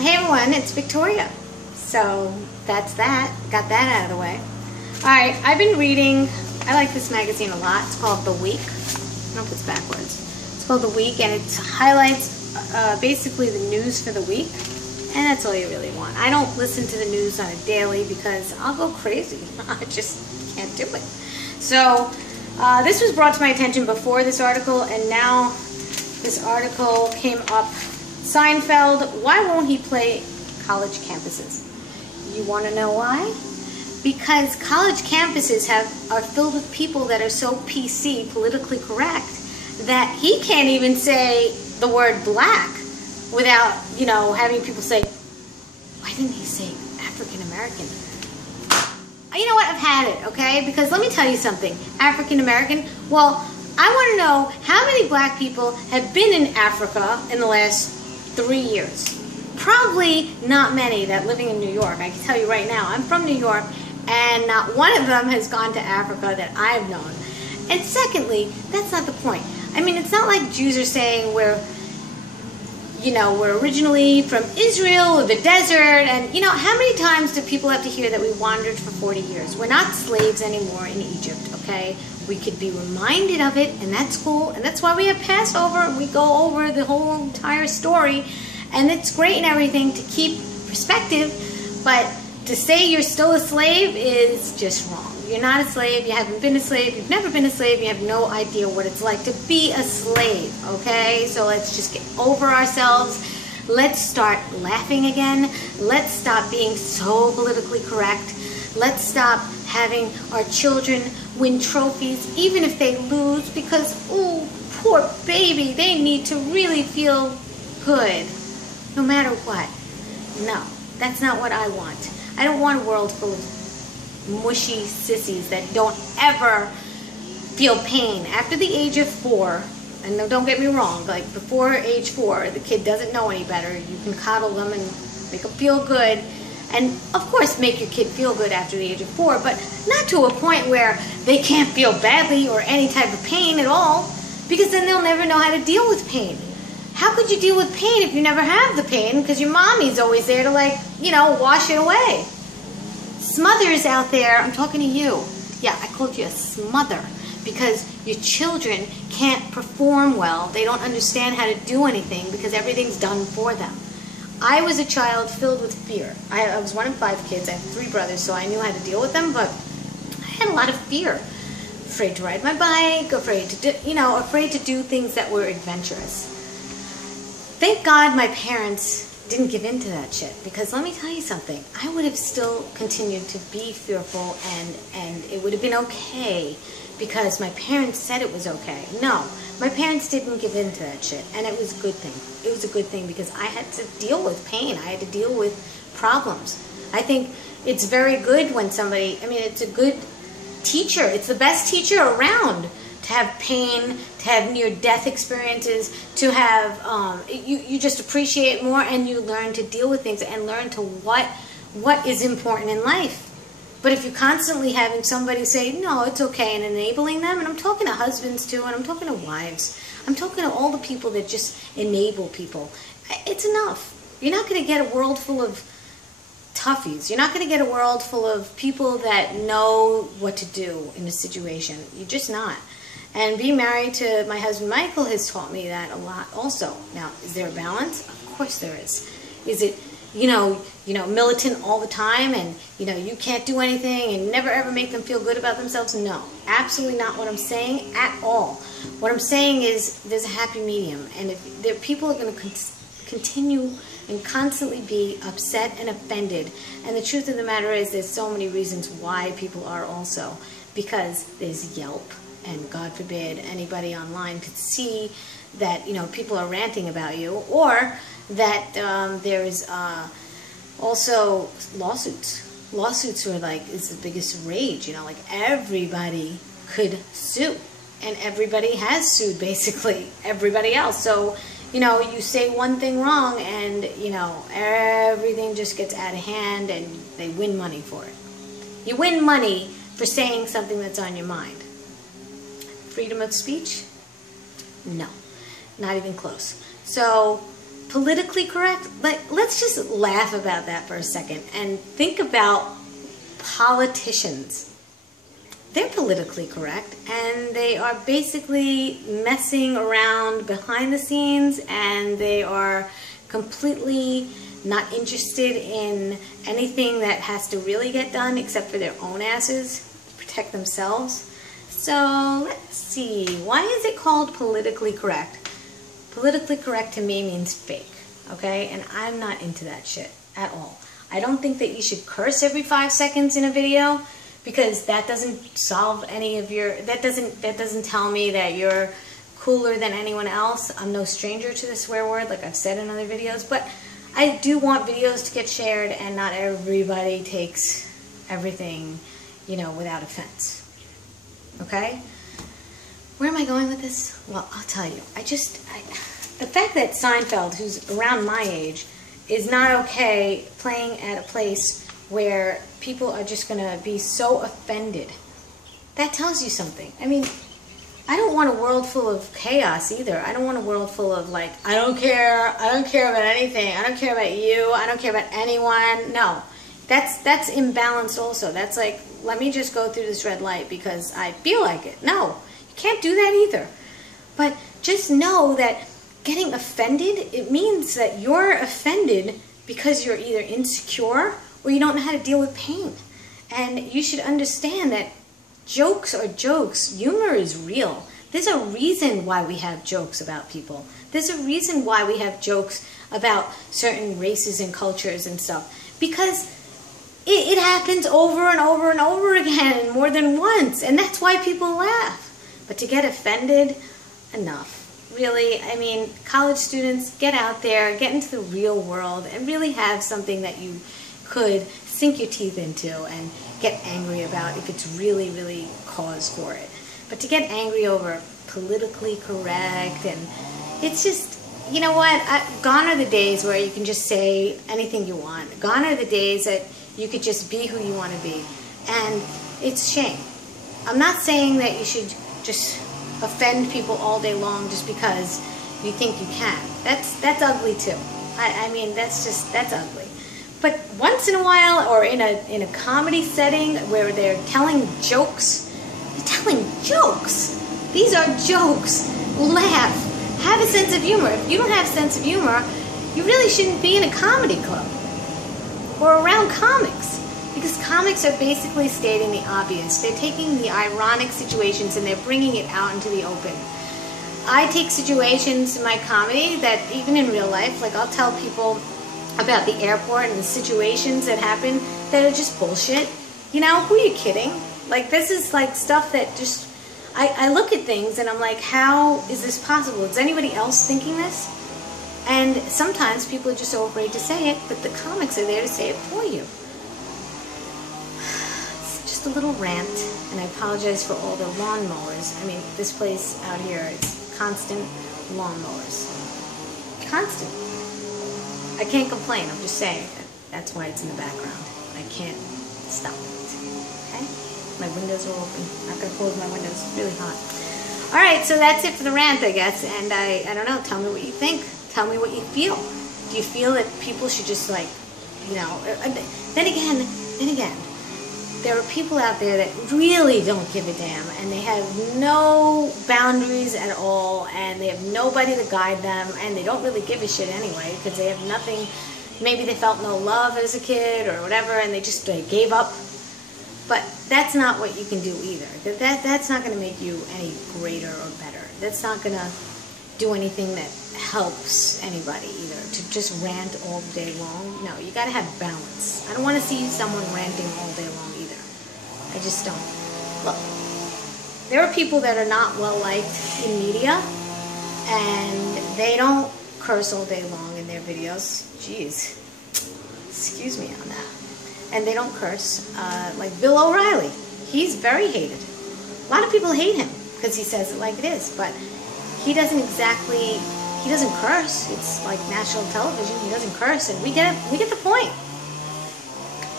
Hey everyone, it's Victoria. So that's that. Got that out of the way. Alright, I've been reading, I like this magazine a lot. It's called The Week. I don't know if it's backwards. It's called The Week, and it highlights basically the news for the week. And that's all you really want. I don't listen to the news on a daily because I'll go crazy. I just can't do it. So this was brought to my attention before this article, and now this article came up. Seinfeld, why won't he play college campuses? You want to know why? Because college campuses are filled with people that are so PC, politically correct, that he can't even say the word black without, having people say, why didn't he say African American? You know what? I've had it, okay? Because let me tell you something. African American, well, I want to know how many black people have been in Africa in the last 3 years. Probably not many that living in New York. I can tell you right now, I'm from New York, and not one of them has gone to Africa that I've known. And secondly, that's not the point. I mean, it's not like Jews are saying we're originally from Israel or the desert, and how many times do people have to hear that we wandered for 40 years? We're not slaves anymore in Egypt, okay? We could be reminded of it, and that's cool, and that's why we have Passover, and we go over the whole entire story, and it's great and everything to keep perspective, but to say you're still a slave is just wrong. You're not a slave, you haven't been a slave, you've never been a slave, you have no idea what it's like to be a slave, okay? So let's just get over ourselves. Let's start laughing again. Let's stop being so politically correct. Let's stop having our children win trophies, even if they lose, because, oh, poor baby, they need to really feel good, no matter what. No, that's not what I want. I don't want a world full of mushy sissies that don't ever feel pain. After the age of 4, and don't get me wrong, like before age 4, the kid doesn't know any better. You can coddle them and make them feel good. And of course make your kid feel good after the age of 4, but not to a point where they can't feel badly or any type of pain at all, because then they'll never know how to deal with pain. How could you deal with pain if you never have the pain? Because your mommy's always there to wash it away. Smothers out there, I'm talking to you. Yeah, I called you a smother because your children can't perform well. They don't understand how to do anything because everything's done for them. I was a child filled with fear. I was one of 5 kids. I have 3 brothers, so I knew how to deal with them, but I had a lot of fear. Afraid to ride my bike, afraid to do things that were adventurous. Thank God my parents didn't give in to that shit, because let me tell you something. I would have still continued to be fearful, and it would have been okay because my parents said it was okay. No, my parents didn't give in to that shit, and it was a good thing. It was a good thing because I had to deal with pain. I had to deal with problems. I think it's very good when it's a good teacher. It's the best teacher around to have pain, to have near-death experiences, to have, you just appreciate more, and you learn to deal with things and learn to what is important in life. But if you're constantly having somebody say, no, it's okay, and enabling them, and I'm talking to husbands too, and I'm talking to wives, I'm talking to all the people that just enable people, it's enough. You're not going to get a world full of toughies. You're not going to get a world full of people that know what to do in a situation. You're just not. And being married to my husband Michael has taught me that a lot also. Now, is there a balance? Of course there is. Is it militant all the time, and you can't do anything and never ever make them feel good about themselves? No, absolutely not what I'm saying at all. What I'm saying is there's a happy medium, and if there people are going to continue and constantly be upset and offended, and the truth of the matter is there's so many reasons why people are also, because there's Yelp, and God forbid anybody online could see that people are ranting about you, or that there is also lawsuits. Lawsuits are is the biggest rage. Like everybody could sue, and everybody has sued basically everybody else. So you say one thing wrong, and everything just gets out of hand, and they win money for it. You win money for saying something that's on your mind. Freedom of speech? No, not even close. So politically correct, let's just laugh about that for a second and think about politicians. They're politically correct, and they are basically messing around behind the scenes, and they are completely not interested in anything that has to really get done except for their own asses, protect themselves. So let's see, why is it called politically correct? Politically correct to me means fake, okay? And I'm not into that shit at all. I don't think that you should curse every 5 seconds in a video, because that doesn't solve any of your, that doesn't tell me that you're cooler than anyone else. I'm no stranger to the swear word, like I've said in other videos, but I do want videos to get shared, and not everybody takes everything, you know, without offense. Okay? Where am I going with this? Well, I'll tell you. The fact that Seinfeld, who's around my age, is not okay playing at a place where people are just going to be so offended, that tells you something. I mean, I don't want a world full of chaos either. I don't want a world full of like, I don't care about anything, I don't care about you, I don't care about anyone. No, that's imbalanced also. That's like, let me just go through this red light because I feel like it. No, you can't do that either. But just know that getting offended, it means that you're offended because you're either insecure or you don't know how to deal with pain. And you should understand that jokes are jokes. Humor is real. There's a reason why we have jokes about people. There's a reason why we have jokes about certain races and cultures and stuff. Because it happens over and over and over again, more than once. And that's why people laugh. But to get offended, enough. Really, I mean, college students, get out there, get into the real world, and really have something that you could sink your teeth into and get angry about if it's really, really cause for it. But to get angry over politically correct, and it's just, you know what, gone are the days where you can just say anything you want. Gone are the days that you could just be who you want to be. And it's a shame. I'm not saying that you should just offend people all day long just because you think you can. That's ugly too. I mean, that's ugly. But once in a while, or in a comedy setting where they're telling jokes, These are jokes. Laugh. Have a sense of humor. If you don't have a sense of humor, you really shouldn't be in a comedy club or around comics. Because comics are basically stating the obvious. They're taking the ironic situations and they're bringing it out into the open. I take situations in my comedy that even in real life, like I'll tell people about the airport and the situations that happen that are just bullshit. You know, who are you kidding? Like, this is like stuff that just, I look at things and I'm like, how is this possible? Is anybody else thinking this? And sometimes people are just so afraid to say it, but the comics are there to say it for you. It's just a little rant, and I apologize for all the lawnmowers. I mean, this place out here is constant lawnmowers. Constant. I can't complain, I'm just saying. That's why it's in the background. I can't stop it. Okay? My windows are open. I'm not going to close my windows. It's really hot. Alright, so that's it for the rant, I guess. And I don't know, tell me what you think. Tell me what you feel. Do you feel that people should just, like, you know... Then again, there are people out there that really don't give a damn, and they have no boundaries at all, and they have nobody to guide them, and they don't really give a shit anyway, because they have nothing. Maybe they felt no love as a kid or whatever, and they just gave up. But that's not what you can do either. That's not going to make you any greater or better. That's not going to do anything that helps anybody either. To just rant all day long. No, you got to have balance. I don't want to see someone ranting all day long either. I just don't. Look, there are people that are not well liked in media, and they don't curse all day long in their videos. Jeez, excuse me on that. And they don't curse. Like Bill O'Reilly, he's very hated. A lot of people hate him because he says it like it is, but he doesn't curse. It's like national television. He doesn't curse, and we get the point.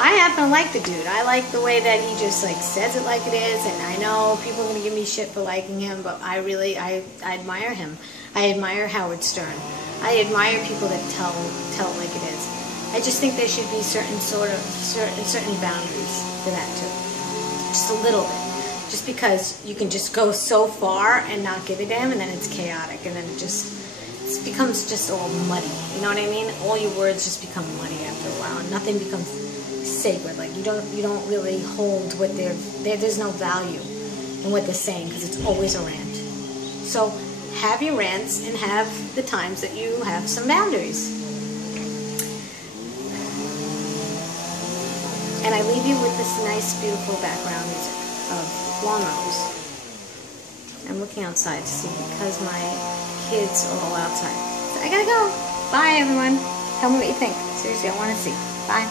I happen to like the dude. I like the way that he just like says it like it is, and I know people are going to give me shit for liking him, but I admire him. I admire Howard Stern. I admire people that tell it like it is. I just think there should be certain boundaries for that too. Just a little bit. Just because you can just go so far and not give a damn, and then it's chaotic, and then it becomes just all muddy. You know what I mean? All your words just become muddy after a while, and nothing becomes sacred. Like you don't really hold what there's no value in what they're saying, because it's always a rant. So have your rants and have the times that you have some boundaries. And I leave you with this nice, beautiful background music of lawnmowers. I'm looking outside to see, because my kids are all outside. So I gotta go. Bye, everyone. Tell me what you think. Seriously, I want to see. Bye.